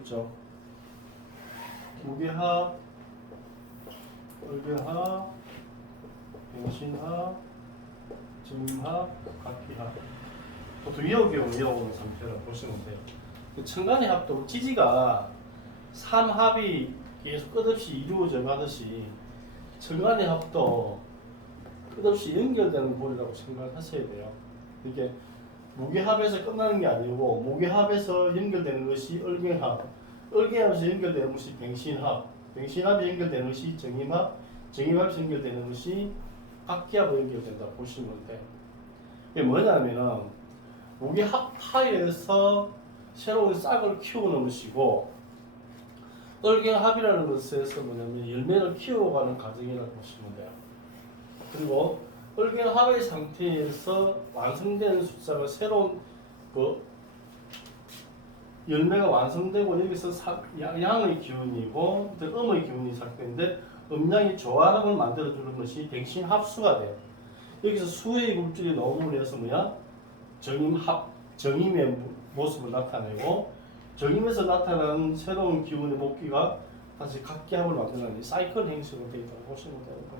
있죠. 무게합, 얼견합, 변신합, 정합, 각기합. 보통 이어경을 이어오는 상태라 보시면 돼요. 그 층간의 합도 지지가 3합이 계속 끝없이 이루어져 가듯이 층간의 합도 끝없이 연결되는 볼이라고 생각하셔야 돼요. 이게 무게합에서 끝나는 게 아니고 무게합에서 연결되는 것이 얼경합, 얼경합에서 연결되는 것이 병신합, 병신합이 연결되는 것이 정임합, 정임합에서 연결되는 것이 악기합으로 연결된다 보시면 돼요. 이게 뭐냐면은 무게합파에서 새로운 싹을 키우는 것이고 얼경합이라는 것에서 뭐냐면 열매를 키워가는 과정이라고 보시면 돼요. 그리고 얼경합의 상태에서 완성되는 숫자가 새로운 그 열매가 완성되고 여기서 사- 양- 양의 기운이고 또 음의 기운이 작동인데 음양이 조화를 만들어주는 것이 백신 합수가 돼요. 여기서 수의 물질이 넘음을 해서 뭐야? 정임합, 정임의 모습을 나타내고 정임에서 나타나는 새로운 기운의 복귀가 다시 각기합을 이 사이클 행식으로 되어 있다고 보시면 되는 거예요.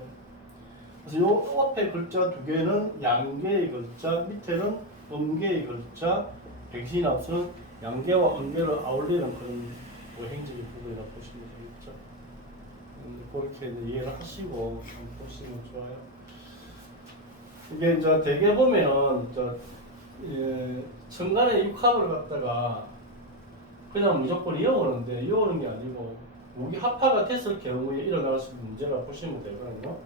그래서 요 앞에 글자 두 개는 양계의 글자, 밑에는 음계의 글자, 백신이 앞서는 양계와 음계를 아울리는 그런 뭐 행적인 부분이라고 보시면 되겠죠. 음, 그렇게 이제 이해를 하시고 보시면 좋아요. 이게 이제 대개 보면 저 예, 천간의 육합을 갖다가 그냥 무조건 이어오는데 이어오는 게 아니고 무기 합파가 됐을 경우에 일어날 수 있는 문제라 보시면 되거든요.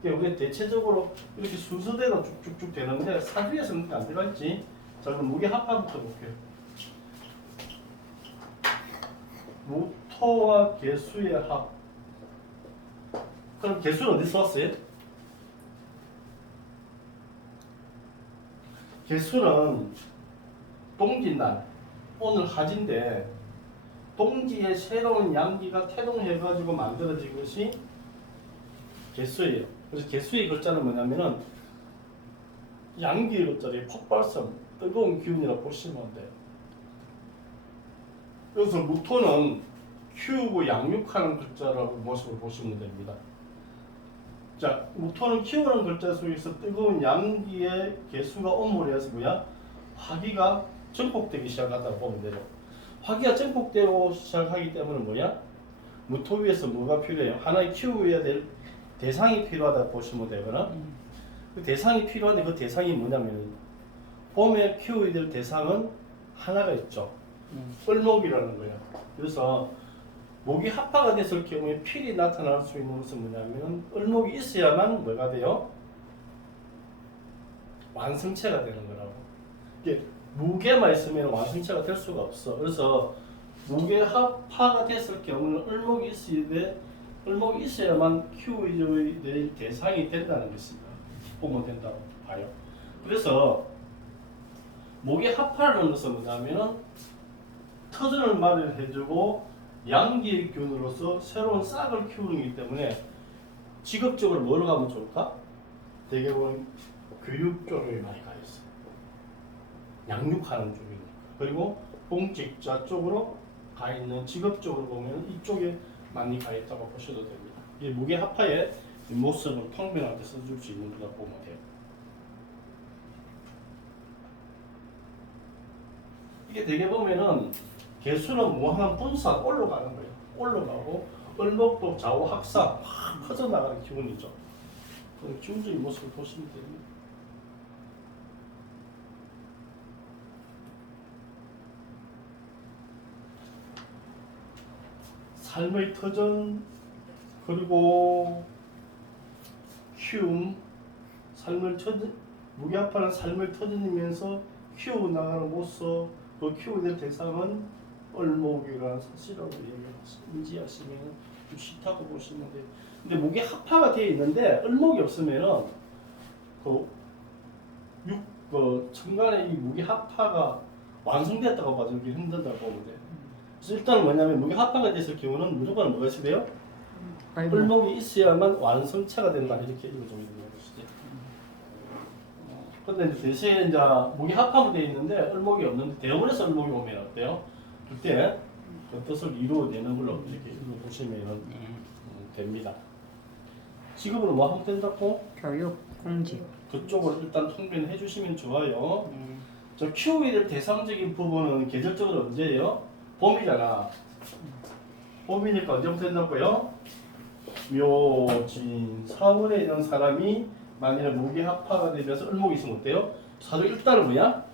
이게 우리 대체적으로 이렇게 순서대로 쭉쭉쭉 되는데 사주에서는 그게 안 들어가 있지. 자 그럼 무기 합파부터 볼게요. 무토와 개수의 합. 그럼 개수는 어디서 왔어요? 개수는 동지날 오늘 하진데 동지에 새로운 양기가 태동해가지고 만들어진 것이 개수예요. 그래서 개수의 글자는 뭐냐면은 양기의 글자리 폭발성, 뜨거운 기운이라고 보시면 돼요. 그래서 무토는 키우고 양육하는 글자라고 모습을 보시면 됩니다. 자, 무토는 키우는 글자 속에서 뜨거운 양기의 개수가 온물에서 뭐야? 화기가 증폭되기 시작한다고 보면 되죠. 화기가 증폭되고 시작하기 때문에 뭐야? 무토 위에서 뭐가 필요해요? 하나의 키워야 될 대상이 필요하다 보시면 되거나 그 대상이 필요한데 그 대상이 뭐냐면 봄에 키워야 될 대상은 하나가 있죠. 뿔목이라는 거예요. 그래서 목이 합파가 됐을 경우에 필이 나타날 수 있는 것은 뭐냐면 을목이 있어야만 뭐가 돼요? 완성체가 되는 거라고. 이게 무게만 있으면 완성체가 될 수가 없어. 그래서 무게 합파가 됐을 경우는 을목이 있어야 돼. 을목이 있어야만 될 대상이 된다는 것입니다. 보면 된다고 봐요. 그래서 목에 합파라는 것은 뭐냐면은 터전을 마련해주고 양기의 균으로서 새로운 싹을 키우는 거기 때문에 직업적으로 뭐로 가면 좋을까? 대개 보면 교육 쪽에 많이 가 있어. 양육하는 쪽이니까. 그리고 공직자 쪽으로 가 있는 직업적으로 보면 이쪽에 많이 가 있다고 보셔도 됩니다. 이게 무게 합파의 모습을 평면하게 써줄 수 있는 거다 보면 돼요. 이게 되게 보면은 개수는 무한한 분사 올라가는 거예요. 올라가고 얼목도 좌우 합사 확 퍼져나가는 기분이죠. 그 기운적인 모습을 보시면 됩니다. 삶의 터전 그리고 키움 삶을 터전 무게합하는 삶을 터전이면서 키워 나가는 모습 그 키우는 대상은 얼목이라는 사실하고 인지하시면 좀 싫다고 보시면 돼요. 근데 목이 합파가 되어 있는데 얼목이 없으면은 그 육, 그 천간에 이 무기 합파가 완성됐다고 봐주기 힘들다고 보면 돼요. 일단 뭐냐면 무기 합파가 됐을 경우는 무조건 뭐가 있어야 돼요? 얼목이 있어야만 완성체가 된다 이렇게 것이지. 근데 대신에 이제 목이 합하면 돼 있는데 얼목이 없는데 대원에서 얼목이 오면 어때요? 그때 그 뜻을 이루어내는 걸로 이렇게 보시면 네. 됩니다. 직업으로 뭐 하면 된다고? 교육 공직. 그쪽으로 일단 통변해 주시면 좋아요. 네. 저 키우게 될 대상적인 부분은 계절적으로 언제예요? 봄이잖아. 봄이니까 언제부터 된다고요? 묘진 4월에 있는 사람이 만일에 무게합파가 되면서 을목이 있으면 어때요? 사주 일단은 뭐야?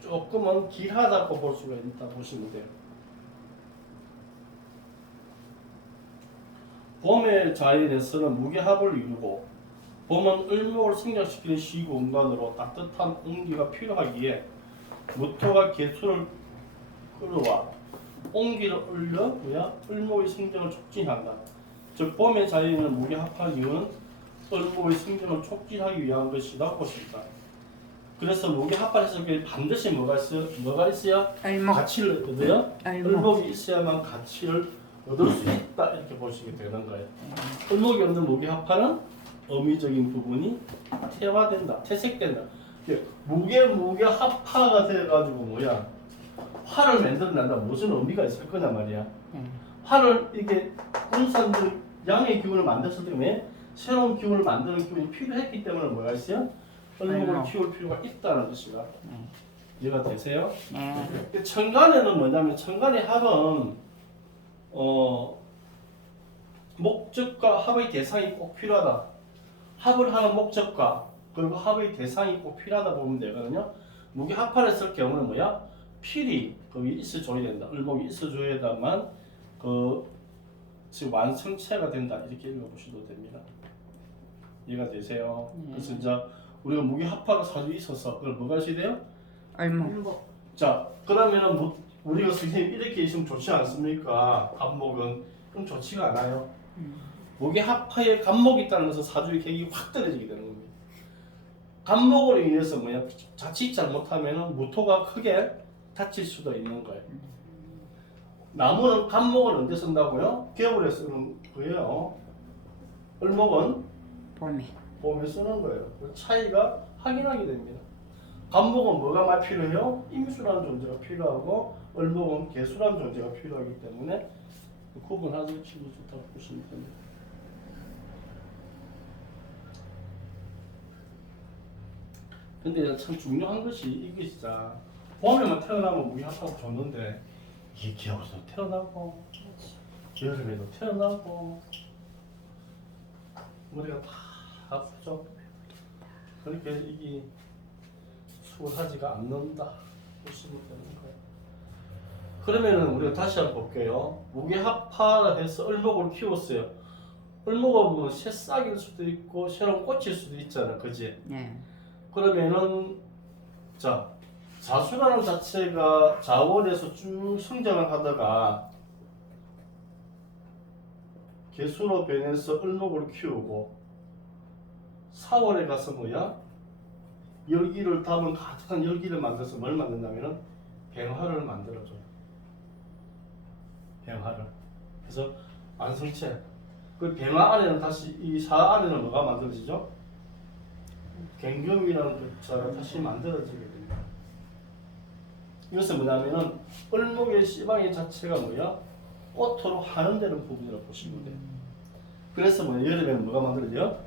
조금은 길하다고 볼 수가 있다 보시면 돼요. 봄의 자연에서는 무게합을 이루고 봄은 을목을 성장시키는 시공간으로 따뜻한 온기가 필요하기에 무토가 개수를 끌어와 온기를 올려 뭐야 을목의 성장을 촉진한다. 즉 봄의 자연에는 무게합한 이유는 을목의 성장을 촉진하기 위한 것이다 보십니다. 그래서 무게합판에서 반드시 뭐가 있어요? 뭐가 있어야 을목. 가치를 얻어요? 을목. 을목이 있어야만 가치를 얻을 수 있다 이렇게 보시게 되는 거예요. 을목이 없는 무게합판은 어미적인 부분이 퇴화된다, 퇴색된다. 무게 무게 합파가 돼가지고 뭐야 화를 만들어낸다 무슨 의미가 있을 거냐 말이야. 네. 화를 이게 운산들 양의 기운을 만들었을 때 새로운 기운을 만드는 기운이 필요했기 때문에 뭐가 있어요? 을목. 키울 필요가 있다는 것이가 네. 이해가 되세요? 네. 그 천간에는 뭐냐면 천간의 합은 어 목적과 합의 대상이 꼭 필요하다. 합을 하는 목적과 그리고 합의 대상이 꼭 필요하다 보면 되거든요. 무기 합판을 쓸 경우는 뭐야? 필이 거기 있어줘야 된다. 을목이 있어줘야만 그 지금 완성체가 된다. 이렇게 읽어보셔도 됩니다. 이해가 되세요? 네. 그래서 이제 우리가 무기 합파가 사주 있어서 그걸 뭐가 하셔야 돼요? 을목. 자 그러면은 뭐 우리가 선생님 이렇게 있으면 좋지 않습니까? 간목은 그럼 좋지가 않아요. 목의 합파에 간목이 있다는 것은 사주의 객이 확 떨어지게 되는 겁니다. 간목으로 인해서 뭐야 자칫 잘못하면은 무토가 크게 다칠 수도 있는 거예요. 나무는 간목을 언제 쓴다고요? 겨울에 쓰는 거예요. 을목은 봄에. 봄에 쓰는 거예요. 그 차이가 확인하게 됩니다. 간목은 뭐가 많이 필요해요? 임수라는 존재가 필요하고 을목은 개수라는 존재가 필요하기 때문에 그 구분하는 친구 좋다고 보시면 됩니다. 근데 참 중요한 것이 이게 진짜 봄에만 태어나면 우리 학하고 좋는데 이게 겨울에도 태어나고 여름에도 태어나고 머리가 다 아프죠. 그러니까 이게 수월하지가 않는다 보시면 되는 거예요. 그러면은 우리가 다시 한번 볼게요. 무게합파를 해서 을목을 키웠어요. 을목은 뭐 새싹일 수도 있고 새로운 꽃일 수도 있잖아, 그지? 네. 그러면은 자 자수라는 자체가 자원에서 쭉 성장을 하다가 개수로 변해서 을목을 키우고 4월에 가서 뭐야 열기를 담은 가득한 열기를 만들어서 뭘 만든다면은 병화를 만들어줘요. 병화를. 그래서 완성체. 그 병화 안에는 다시 이 사 안에는 뭐가 만들어지죠? 갱금이라는 글자가 다시 만들어지게. 이것은 뭐냐면은 을목의 씨방의 자체가 뭐야? 꽃으로 환원되는 부분이라고 보시면 돼요. 그래서 뭐 여름에는 뭐가 만들어져요?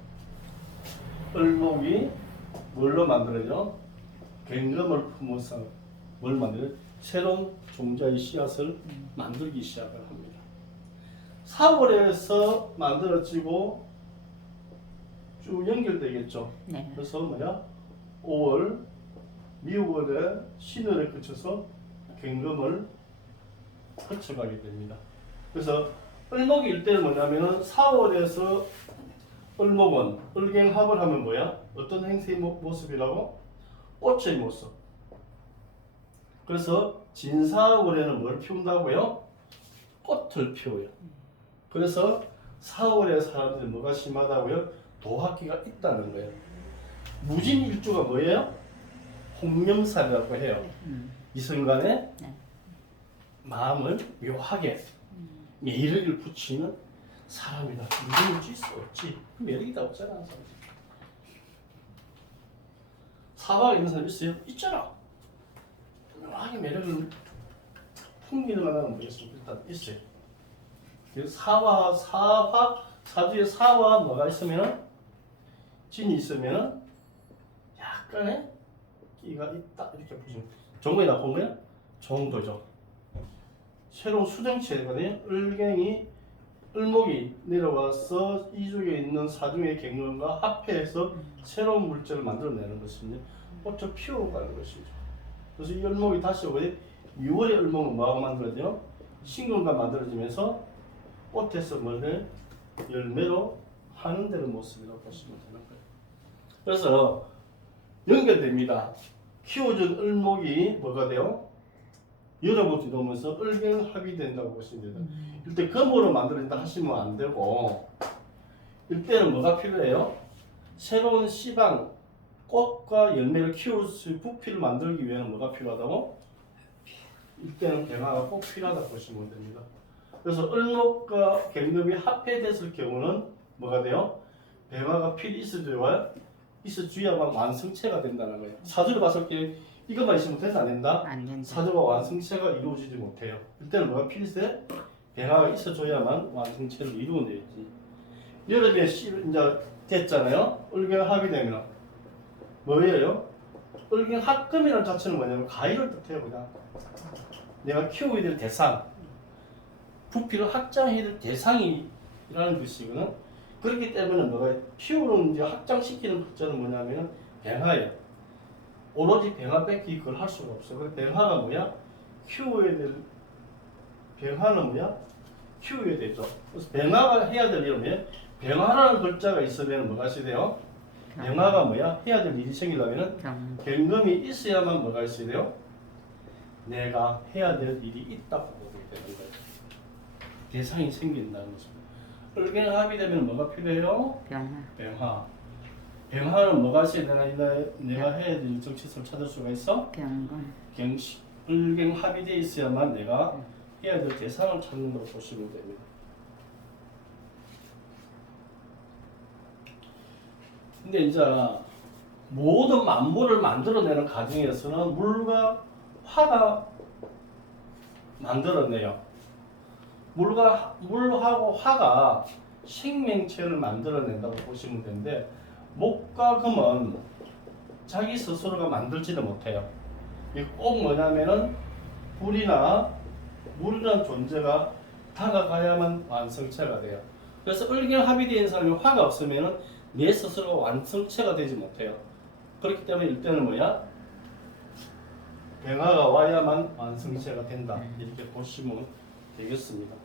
을목이 뭘로 만들어져? 갱금을 품어서 뭘 만들어요? 새로운 종자의 씨앗을 만들기 시작을 합니다. 4월에서 만들어지고 쭉 연결되겠죠. 네. 그래서 뭐야? 5월, 미월에 신월에 그쳐서 갱금을 거쳐가게 됩니다. 그래서 을목일 때는 뭐냐면은 4월에서 을목은 을갱합을 하면 뭐야? 어떤 행세의 모- 모습이라고? 꽃의 모습. 그래서 진사월에는 뭘 피운다고요? 꽃을 피워요. 그래서 4월에 사람들이 뭐가 심하다고요? 도학기가 있다는 거예요. 무진일주가 뭐예요? 홍념살이라고 해요. 음. 이순간에 네. 마음을 묘하게 매일을 붙이는 사람이다. 무진일주 있어 없지. 그 매력이 다 없잖아. 사람. 사화가 있는 사람 있어요? 있잖아. 묘하게 매력을 풍기는 하나는 뭐겠습니까? 일단 있어요. 그래서 사와 사화 사주에 사와 뭐가 있으면 진이 있으면 약간의 끼가 있다 이렇게 보시면 정거에 나쁜 거야? 정도죠. 새로운 수정체거든요. 을갱이 을목이 내려와서 이쪽에 있는 사중의 갱년과 합해해서 새로운 물질을 만들어내는 것입니다. 꽃을 피워가는 것이죠. 그래서 이 을목이 다시 왜 6월에 을목은 뭐하고 만들어져요? 신금과 만들어지면서 꽃에서 뭐를 열매로 하는 데는 모습이라고 보시면 되는 거예요. 그래서 연결됩니다. 키워준 을목이 뭐가 돼요? 여러분 뒤도면서 을갱합이 된다고 보시면 됩니다. 이때 금으로 만들어진다 하시면 안 되고 이때는 뭐가 필요해요? 새로운 씨방 꽃과 열매를 키울 수 있는 부피를 만들기 위해는 뭐가 필요하다고? 이때는 배화가 꼭 필요하다고 보시면 됩니다. 그래서 을목과 갱금이 합해됐을 경우는 뭐가 돼요? 배화가 필히 있어줘야 있어줘야만 완성체가 된다는 거예요. 사주를 봤을 때 이것만 있으면 된다 안 된다? 안 된다. 사주가 완성체가 이루어지지 못해요. 이때는 뭐가 필요해? 배화가 있어줘야만 완성체를 이루어내지. 여름에 씨 이제 됐잖아요. 을경 합이 되면 뭐예요? 을경 합금이라는 자체는 뭐냐면 가위를 뜻해요 그냥. 내가 키워야 될 대상, 부피를 확장해야 될 대상이라는 뜻이거든. 그렇기 때문에 뭐가 키우는 이제 확장시키는 부자는 뭐냐면 배화예요. 오로지 배화 뺏기 그걸 할 수가 없어. 그 배화가 뭐야? 키워야 될 배화는 뭐야? 키워야 되죠. 그래서 배화가 해야 될 일은 뭐야? 배화라는 글자가 있으면 뭐가 있어야 돼요? 배화가 뭐야? 해야 될 일이 생기려면은 경, 경금이 있어야만 뭐가 있어야 돼요? 내가 해야 될 일이 있다고 보게 되는 거예요. 대상이 생긴다는 거죠. 을갱 합의되면 뭐가 필요해요? 병화, 병화. 병화는 뭐가 있어야 되나? 이날 내가 해야 될 일정 시설 찾을 수가 있어? 경금, 경식. 을갱 합의돼 있어야만 내가 해야 될 대상을 찾는다고 보시면 됩니다. 근데 이제 모든 만물을 만들어내는 과정에서는 물과 화가 만들어내요. 물과 물하고 화가 생명체를 만들어낸다고 보시면 되는데 목과 금은 자기 스스로가 만들지는 못해요. 꼭 뭐냐면은 불이나 물이라는 존재가 다가가야만 완성체가 돼요. 그래서 합의되어 있는 사람이 화가 없으면은 내 스스로가 완성체가 되지 못해요. 그렇기 때문에 이때는 뭐야? 병화가 와야만 완성체가 된다. 이렇게 보시면 되겠습니다.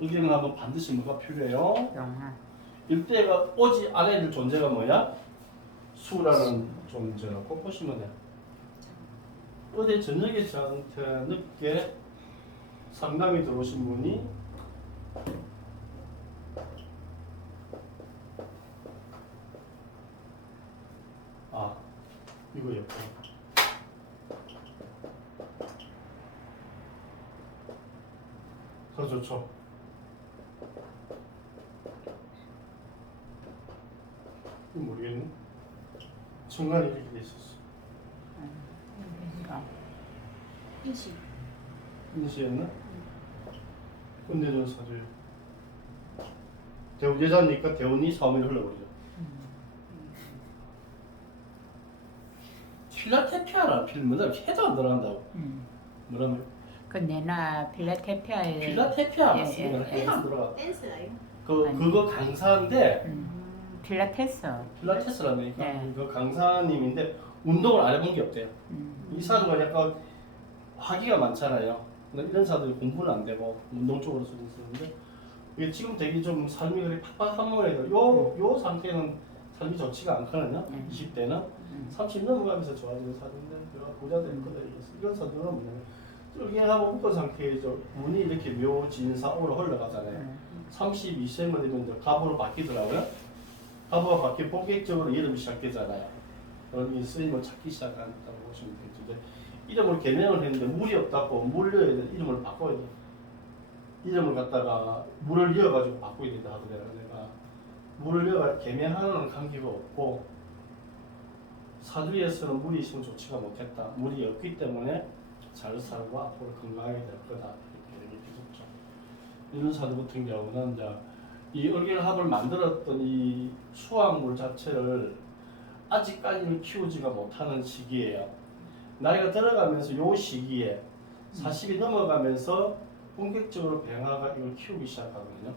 을경하면 반드시 뭐가 필요해요? 병화, 일대가 오지 될 존재가 뭐야? 수라는 존재라고 보시면 돼요. 어제 저녁에 저한테 늦게 상담이 들어오신 분이 아 이거였고 더 좋죠. 모르겠네. 순간이 이렇게 돼 있었어. 경, 인식. 인시였나? 끝내준 사주요. 대우 예자니까 대운이 사업에 흘러버리죠. 필라테피아라 필 뭐냐 해도 안 들어간다고. 음. 뭐라면 그 내나 필라테피아에 필라테피아 예, 맞습니다. 예, 예. 안 들어가. 댄스라요? 그 아니. 그거 강사인데 음, 필라테스, 필라테스라니까 네. 그 강사님인데 운동을 안 해본 게 없대요. 음, 이 사주가 약간 화기가 많잖아요. 근데 이런 사람들이 공부는 안 되고 운동 쪽으로 쓰고 있는데 이게 지금 되게 좀 삶이 그렇게 팍팍한 모양이다. 요, 요 상태는 삶이 좋지가 않거든요. 음. 20대는 음. 30 넘어가면서 좋아지는 사주인데 내가 부자 될 거다. 이런 사주는 뭐냐면 쫄갱하고 묶은 상태에서 운이 이렇게 묘진사오로 흘러가잖아요. 음, 32세만 되면 이제 갑으로 바뀌더라고요. 갑으로 바뀌 본격적으로 이름이 시작되잖아요. 그럼 이 스님을 찾기 시작한다고 보시면 되죠. 이름을 개명을 했는데 물이 없다고 물려야 돼. 이름을 바꿔야 돼. 이름을 갖다가 물을 이어가지고 바꿔야 된다 하더라고요. 내가 물을 이어가 개명하는 관계가 없고 사주에서는 물이 있으면 좋지가 못했다. 물이 없기 때문에 잘 살고 앞으로 건강하게 될 거다 이렇게 얘기해 주셨죠. 이런 사주 같은 경우는 이제 이 을경합을 만들었던 이 수확물 자체를 아직까지는 키우지가 못하는 시기예요. 나이가 들어가면서 요 시기에 40이 넘어가면서 본격적으로 병화가 이걸 키우기 시작하거든요.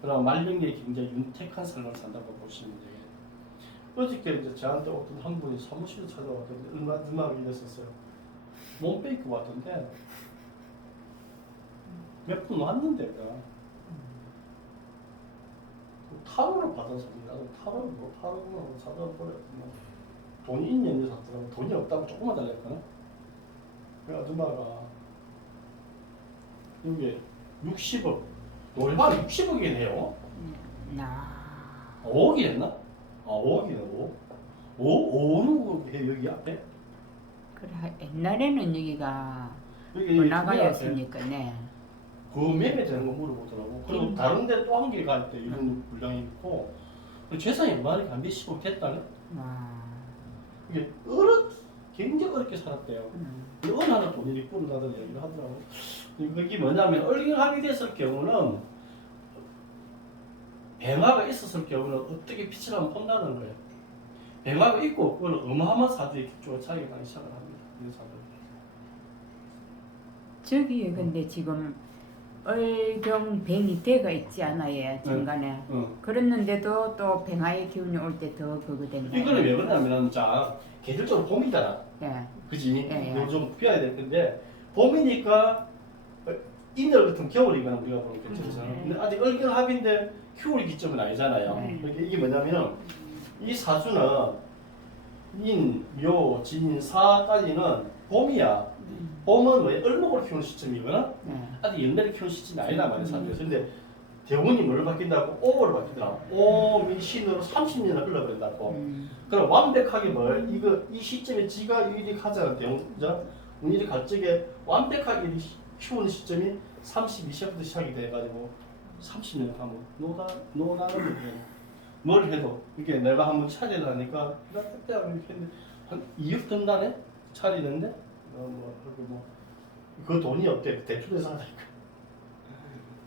그럼 말년기에 굉장히 윤택한 삶을 산다고 보시면 돼요. 어저께 이제 저한테 어떤 한 분이 사무실에 찾아왔던데 얼마 얼마나 이랬었어요. 몸 빼입고 왔던데 몇 분 왔는데 그 타로를 받아서 나도 타로를 뭐 타로를 사다 버렸구나. 돈이 있는지 샀더라고 돈이 없다고 조금만 달랬거든. 그 아줌마가 이게 60억 노래방 60억이네요. 나 5억이 했나? 아 5억이네 5억 5, 5억 해 여기 앞에 그래 옛날에는 여기가 여기 번화가였으니까 네. 그 매매 되는 거 물어보더라고 그리고 음. 다른 데 또한개갈때 이런 분량이 있고 그 재산이 한 몇십억 됐다네 와. 이게 어렵 굉장히 어렵게 살았대요 음. 어느 하나 돈이 뿌린다는 얘기를 하더라고 그게 뭐냐면 얼경합이 됐을 경우는 뱅화가 있었을 경우는 어떻게 빛을 한번 본다는 거예요 뱅화가 있고 없고는 어마어마한 사주의 기초가 차이가 나기 시작을 합니다 저기 근데 지금 얼경 뱅이 대가 있지 않아요 중간에. 응. 그랬는데도 또 병화의 기운이 올 때 더 그거 된다. 이거는 왜 그러냐면 자 계절적으로 봄이잖아 예. 그지? 예, 예. 요즘 피해야 될 건데 봄이니까 인열 같은 겨울이거나 우리가 보는 계절에서는 음. 근데 아직 얼경 합인데 겨울 기점은 아니잖아요 네. 그러니까 이게 뭐냐면 이 사주는 인, 묘, 진, 사까지는 봄이야 음. 봄은 왜 얼목을 키우는 시점이거나 네. 아직 열매를 키우는 시점이 아니다 말이야 음. 사주에서 근데 대운이 뭘 바뀐다고? 오를 바뀌더라 오미 신으로 30년을 흘러버린다고 음. 그럼 완벽하게 뭘 이거 이 시점에 지가 이익하자는 대웅자 운일이 갈 적에 완벽하게 이 키우는 시점이 32세부터 시작이 돼가지고 30년 하면 노다 노다는 거예요. 뭘 해도 이게 내가 한번 차리를 하니까 나 그때 이렇게 했는데 한 2억 든다네 차리는데 어뭐 그리고 뭐그 돈이 없대 대출해서 하니까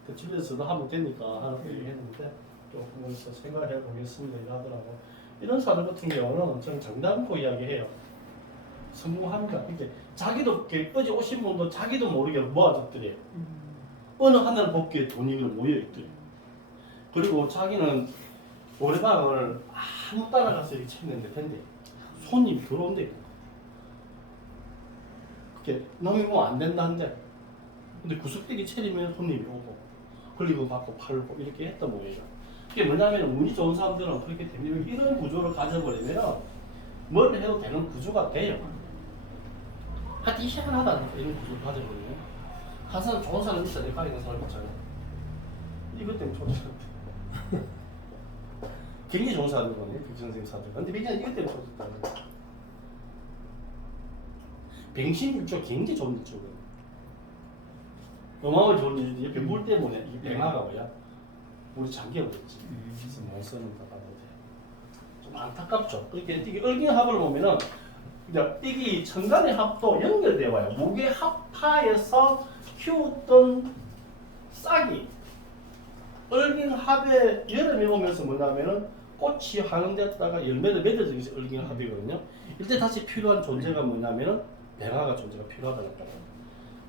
대출해서도 하면 되니까 하는 얘기했는데 조금 더 생각해 보겠습니다 이러더라고. 이런 사람 같은 경우는 저는 장담코 이야기해요. 성공합니다. 이게 자기도 어제 오신 분도 자기도 모르게 모아졌더래. 음. 어느 하늘 복귀에 돈이 모여 있더래. 그리고 자기는 노래방을 아무 따라 가서 이렇게 찾는데 된대. 손님 들어온대. 그게 놈이 뭐안 된다는데. 근데 구석대기 차리면 손님이 오고, 그리고 갖고 팔고 이렇게 했던 모양이야. 그게 뭐냐면 운이 좋은 사람들은 그렇게 됩니다. 이런 구조를 가져버리면 뭘 해도 되는 구조가 돼요. 하여튼 희한하다니까 이런 구조를 가져버리면 한 사람 좋은 사람 있어야 돼 가있는 사람 있잖아요. 이것 때문에 사 람 굉장히 좋은 사람이거든요. 그 선생님 사주. 근데 그냥 이것 때문에 거예요. 병신일조 굉장히 좋은 일조거든요. 어마어마하게 좋은. 옆에 물 때문에 이 병화가 뭐야? 우리 장기가 그랬지. 그래서 못 쓰는 거 봐도 돼. 좀 안타깝죠. 이렇게 이게 을기합을 보면은 이제 천간의 합도 연결되어 와요. 무게 합파에서 키웠던 싹이 을긴합에 여름에 오면서 뭐냐면은 꽃이 환영됐다가 열매를 맺어지는 것이 을긴합이거든요. 이때 다시 필요한 존재가 뭐냐면은 병화가 존재가 필요하다는 거예요.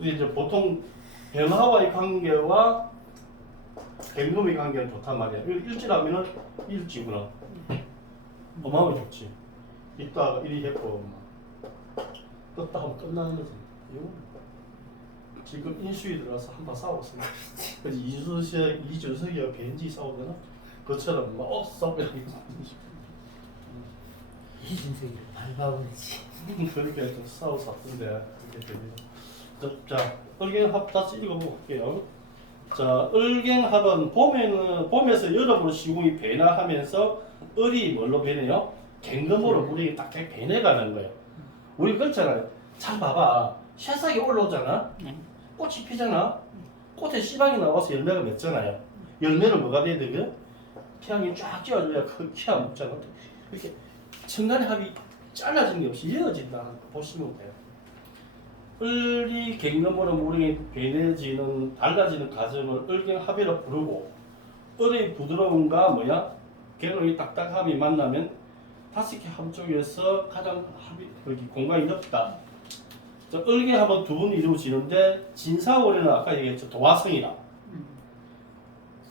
이제 보통 병화와의 관계와 갱금의 관계는 좋단 말이야. 일- 일지라면은 일지구나. 어마어마하게 좋지. 이따가 이리 했고 막 떴다 하면 끝나는 거지. 이거 지금 인수위 들어가서 싸웠습니다. 그래서 이준석 이준석이와 벤지 싸우잖아. 그처럼 막 싸우고 이준석이 밟아버리지. 그렇게 좀 싸워서 왔던데 그렇게 됩니다. 자, 자 을갱합 다시 읽어볼게요. 자, 을갱합은 봄에는 봄에서 여름으로 시공이 변화하면서 을이 뭘로 변해요? 갱금으로 우리 딱 변해가는 거예요. 우리 그렇잖아요. 잘 봐봐. 새싹이 올라오잖아. 네. 꽃이 피잖아. 꽃에 씨방이 나와서 열매가 맺잖아요. 열매는 뭐가 돼야 되고? 태양이 쫙 찌어줘야 그 키가 먹잖아. 이렇게 천간의 합이 잘라진 게 없이 이어진다 보시면 돼요. 을이 갱년으로 무릉이 변해지는 달라지는 과정을 을갱합이라 부르고 을의 부드러움과 뭐야 갱의 딱딱함이 만나면 다섯 개합 중에서 가장 합이 여기 공간이 넓다. 자, 을갱합은 두 번 이루어지는데 진사월에는 아까 얘기했죠 도화성이라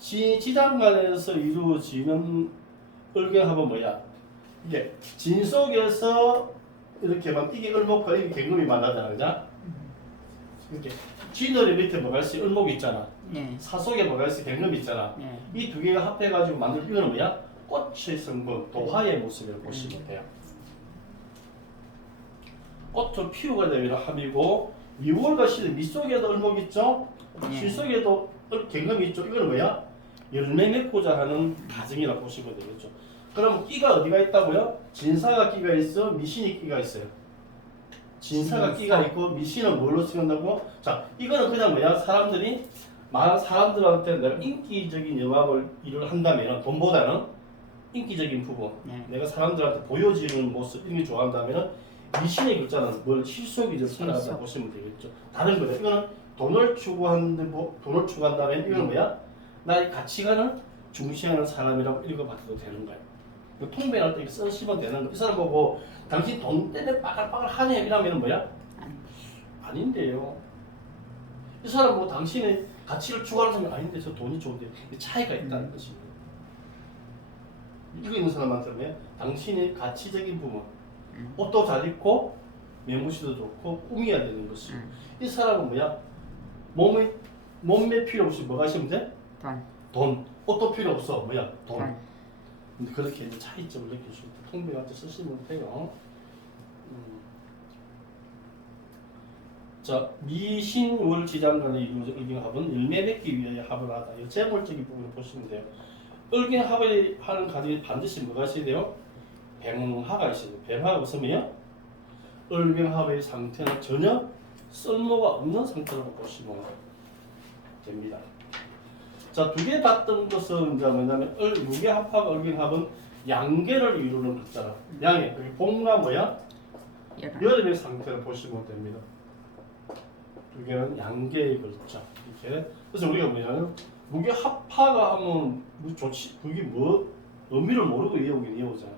지, 지장간에서 이루어지는 을갱합은 뭐야 이게 진 속에서 이렇게 막 이게 을목과 이게 갱금이 만나잖아 그죠? 이렇게 쥐너리 밑에 뭐가 있어 을목이 있잖아 네. 사 속에 뭐가 있어 갱금이 있잖아 네. 이 두 개가 합해가지고 만든 이거는 뭐야? 꽃의 성분, 도화의 모습을 보시면 돼요. 꽃을 피우가 되면 합이고 미월과 실, 밑 속에도 을목 있죠? 네. 실 속에도 을- 갱금이 있죠? 이거는 뭐야? 열매 맺고자 하는 과정이라고 보시면 되겠죠. 그럼 끼가 어디가 있다고요? 진사가 끼가 있어, 미신이 끼가 있어요. 진사가 진사. 끼가 있고 미신은 뭘로 쓰는다고? 자, 이거는 그냥 뭐야? 사람들이 많은 사람들한테 내가 인기적인 영합을 일을 한다면 돈보다는 인기적인 부분 네. 내가 사람들한테 보여지는 모습 이런 게 좋아한다면 미신의 글자는 뭘 실속이죠 살아가다 실속. 보시면 되겠죠 다른 거죠 이거는 돈을 추구하는데 뭐 돈을 추구한다면 이거는 뭐야 나의 가치관을 중시하는 사람이라고 읽어봐도 되는 거예요 그 통변할 때 이렇게 쓰시면 되는 거이 사람 보고 당신 돈 때문에 빠글빠글 하네 이러면 뭐야. 아닌데요 이 사람 뭐 당신의 가치를 추구하는 사람이 아닌데 저 돈이 좋은데 이 차이가 있다는 것입니다. 이거 있는 사람한테는 당신의 가치적인 부분 음. 옷도 잘 입고 매무시도 좋고 꾸며야 되는 것이 음. 이 사람은 뭐야 몸에 몸매 필요 없이 뭐가 있으면 돼? 돈. 돈. 옷도 필요 없어. 뭐야? 돈. 돈. 근데 그렇게 이제 차이점을 느낄 수 있다 통배한테 쓰시면 돼요. 음. 자 미신월 지장간의 이루어진 을경합은 열매 맺기 위하여 합을 하다. 이 재물적인 부분을 보시면 돼요. 을경합을 하는 과정에 반드시 뭐가 있어야 돼요? 병화가 있어야 돼요. 병화가 없으면 을경합의 상태는 전혀 쓸모가 없는 상태라고 보시면 됩니다 자, 두 개 봤던 것은 이제 뭐냐면 을, 무게합하고 을경합은 양계를 이루는 글자라. 양의 여기 봄과 뭐야? 여름의 상태를 보시면 됩니다. 두 개는 양계의 글자. 이렇게. 그래서 우리가 뭐냐면 무게합하가 하면 뭐 좋지. 그게 뭐 의미를 모르고 이어오긴 이어오잖아.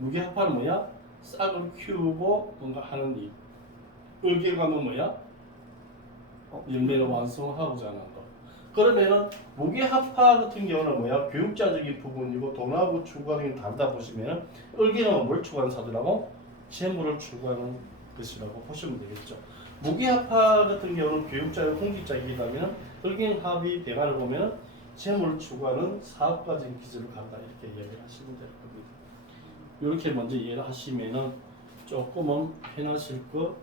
무게합하는 뭐야? 싹을 키우고 뭔가 하는 일. 을경합은 뭐야? 열매를 완성하고자 하는 거. 그러면은 무게합파 같은 경우는 뭐야? 교육자적인 부분이고 돈하고 추구하는 게 다르다 보시면 을기는 뭘 추구하는 사들하고 재물을 추구하는 것이라고 보시면 되겠죠. 무게합파 같은 경우는 교육자의 공직자이기라면 을기는 합이 대가를 보면 재물을 추구하는 사업가적인 기질을 갖다 이렇게 이야기를 하시면 될 겁니다. 이렇게 먼저 이해를 하시면은 조금은 편하실 것